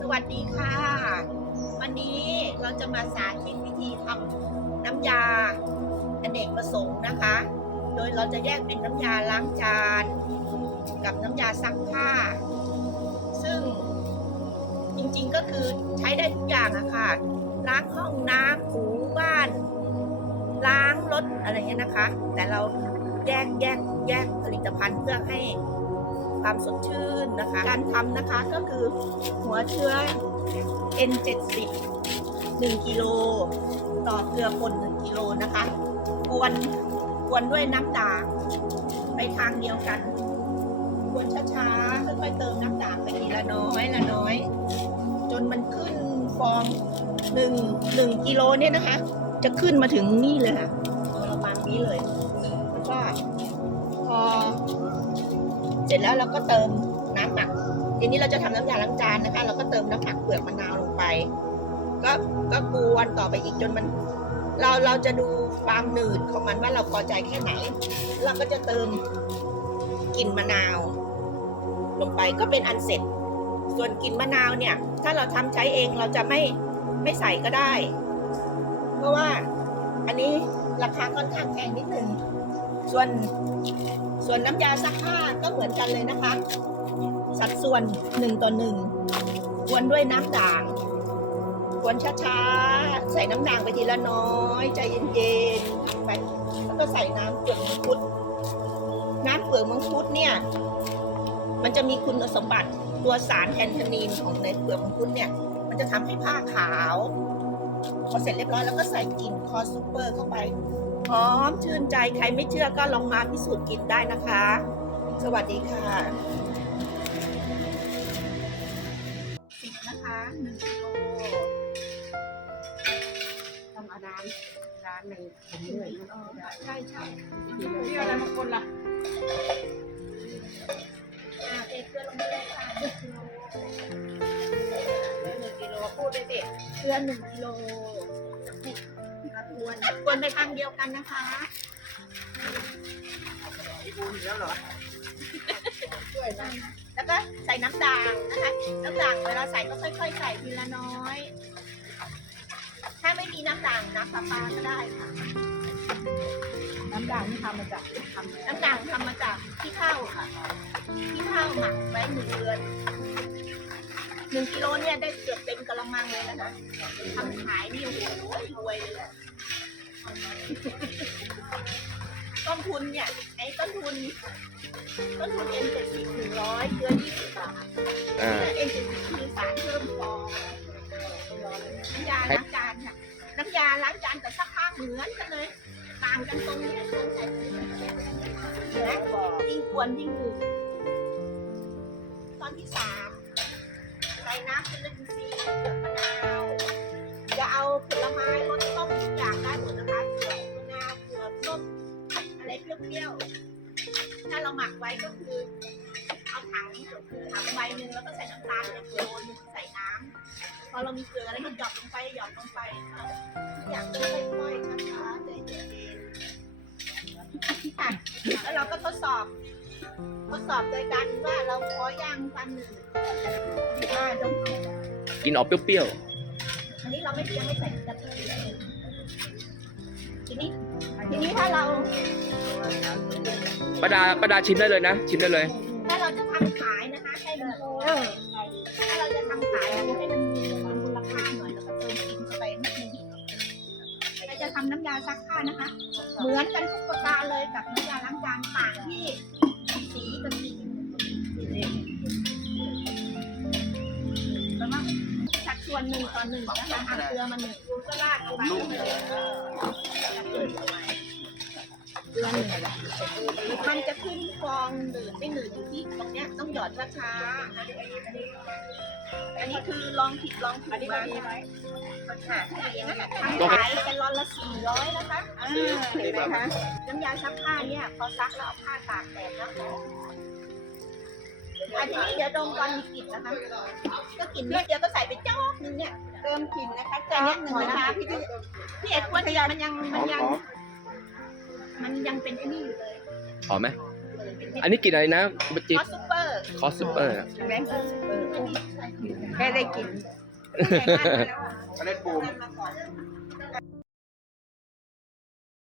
สวัสดีค่ะ วันนี้เราจะมาสาธิตวิธีทำน้ำยาอเนกประสงค์นะคะ โดยเราจะแยกเป็นน้ำยาล้างจาน กับน้ำยาซักผ้า ซึ่งจริงๆก็คือใช้ได้ทุกอย่างอะค่ะ ล้างห้องน้ำถูบ้าน ล้างรถอะไรเงี้ยนะคะ แต่เราแยกแยกแยกผลิตภัณฑ์เพื่อให้ ความสดชื่นนะคะ การทำนะคะก็คือหัวเชื้อ N70 1กิโลต่อเกลือป่น1กิโลนะคะกวนกวนด้วยน้ำด่างไปทางเดียวกันกวนช้าๆค่อยๆเติมน้ำด่างไปทีละน้อยละน้อย จนมันขึ้นฟองหนึ่งหนึ่งกิโลเนี่ยนะคะ จะขึ้นมาถึงนี่เลยค่ะประมาณนี้เลยแล้วก็พอ ร็จแล้วเราก็เติมน้ำหมัก ทีนี้เราจะทำน้ำยาล้างจานนะคะ เราก็เติมน้ำหมักเปลือกมะนาวลงไป ก็ก็กวนต่อไปอีกจนมัน เราเราจะดูความหนืดของมันว่าเราพอใจแค่ไหน เราก็จะเติมกลิ่นมะนาว ลงไปก็เป็นอันเสร็จ ส่วนกลิ่นมะนาวเนี่ย ถ้าเราทำใช้เองเราจะไม่ไม่ใส่ก็ได้ เพราะว่าอันนี้ราคาค่อนข้างแพงนิดนึง ส่วนส่วนน้ำยาซักผ้าก็เหมือนกันเลยนะคะ สัดส่วนหนึ่งต่อหนึ่งกวนด้วยน้ำด่างกวนช้าๆ ใส่น้ำด่างไปทีละน้อย ใจเย็นๆไปแล้วก็ใส่น้ำเปลือกมังคุด น้ำเปลือกมังคุดเนี่ย มันจะมีคุณสมบัติตัวสารแทนทานีนของในเปลือกมังคุดเนี่ย มันจะทำให้ผ้าขาว พอเสร็จเรียบร้อยแล้วก็ใส่กลิ่นคอสซูเปอร์เข้าไปหอมชื่นใจใครไม่เชื่อก็ลองมาพิสูจน์กินได้นะคะ สวัสดีค่ะสิบนะคะหนึ่งกิโลทำอาร้านร้านหนึ่งผมเหนื่อยมากใช่ใช่นี่อะไรบางคนล่ะอ่าเทเกลือลงไปเลยค่ะหนึ่งกิโลหนึ่งกิโลพูดได้สิเกลือหนึ่งกิโล กวนกวนไปทางเดียวกันนะคะพี่บูนแล้วเหรอช่วยนะแล้วก็ใส่น้ำด่างนะคะ น้ำด่างเวลาใส่ก็ค่อย ๆ ใส่ทีละน้อย ถ้าไม่มีน้ำด่างน้ำปลาปลาก็ได้ค่ะ น้ำด่างนี่ทำมาจากทำน้ำด่างทำมาจากขี้เถ้าค่ะขี้เถ้าหมักไว้หนึ่งเดือน หนึ่งกิโลเนี่ยได้เกือบเต็มกระมังเลยนะคะทำขายนี่โอ้โหรวยเลยแหละต้นทุนเนี่ย ไอ้ต้นทุน ต้นทุนเอ็นเจ็ดสิบหนึ่งร้อยเกลือยี่สิบบาทอ่า เอ็นเจ็ดสิบคือสารเพิ่มฟองน้ำยาล้างจานค่ะ น้ำยาล้างจานกับซักผ้าเหมือนกันเลย ต่างกันตรงนี้ตรงใส่ปุ๋ยเห็นไหมยิ่งกวนยิ่งหนืดตอนที่สามใส่น้ำเป็นลินซีย์เปลือกมะนาวจะเอาผลไม้รสต้มทุกอย่างได้หมดนะคะเปลือกมะนาวเปลือกส้มอะไรเปรี้ยวๆถ้าเราหมักไว้ก็คือเอาถังถังใบหนึ่งแล้วก็ใส่น้ำตาลเนี่ยโลนใส่น้ำพอเรามีเกลือแล้วก็หยอดลงไปหยอดลงไปทุกอย่างค่อยๆช้าๆใจเย็นๆแล้วเราก็ทดสอบ ทดสอบโดยการว่าเราพอย่างฟันหนึ่งว่าต้องกินออกเปรี้ยวอันนี้เราไม่ยังไม่ใส่กะทิทีนี้ทีนี้ถ้าเราๆป้าดาป้าดาชิมได้เลยนะ ชิมได้เลย ถ้าเราจะทำขายนะคะให้มันเออถ้าเราจะทำขายให้มันมีมูลค่าหน่อยแล้วก็เติมกลิ่นเข้าไปนิดนึงเราจะทำน้ำยาซักผ้านะคะ เหมือนกันทุกประการเลยกับน้ำยาล้างจานต่างที่ สีกับสีแล้วก็สัดส่วนหนึ่งต่อหนึ่งนะคะเอาเกลือมาหนึ่งก็ราดลงไป เกลือหนึ่งมันจะขึ้นฟองหนืดไม่หนืดอยู่ที่ตรงเนี้ยต้องหยอดช้าๆอันนี้คือลองผิดลองถูกมาค่ะทำขายเป็นร้อนละสี่ร้อยนะคะเห็นไหมคะน้ำยาซักผ้าเนี่ยพอซักแล้วเอาผ้าตากแดดนะคะอันนี้เดี๋ยวดมก่อนมีกลิ่นนะคะ ก็กลิ่นนิดเดียวก็ใส่ไปจ๊อกนึงเนี่ยเติมกลิ่นนะคะแต่นิดนึงนะคะพี่พี่พี่เอกควรจะมันยังมันยัง มันยังเป็นไอ้นี่อยู่เลยหอมไหมอันนี้กินอะไรนะบะจิคบอสซูเปอร์คอสซูเปอร์แบงค์ซูเปอร์แค่ได้กินกิน อันนี้ปูม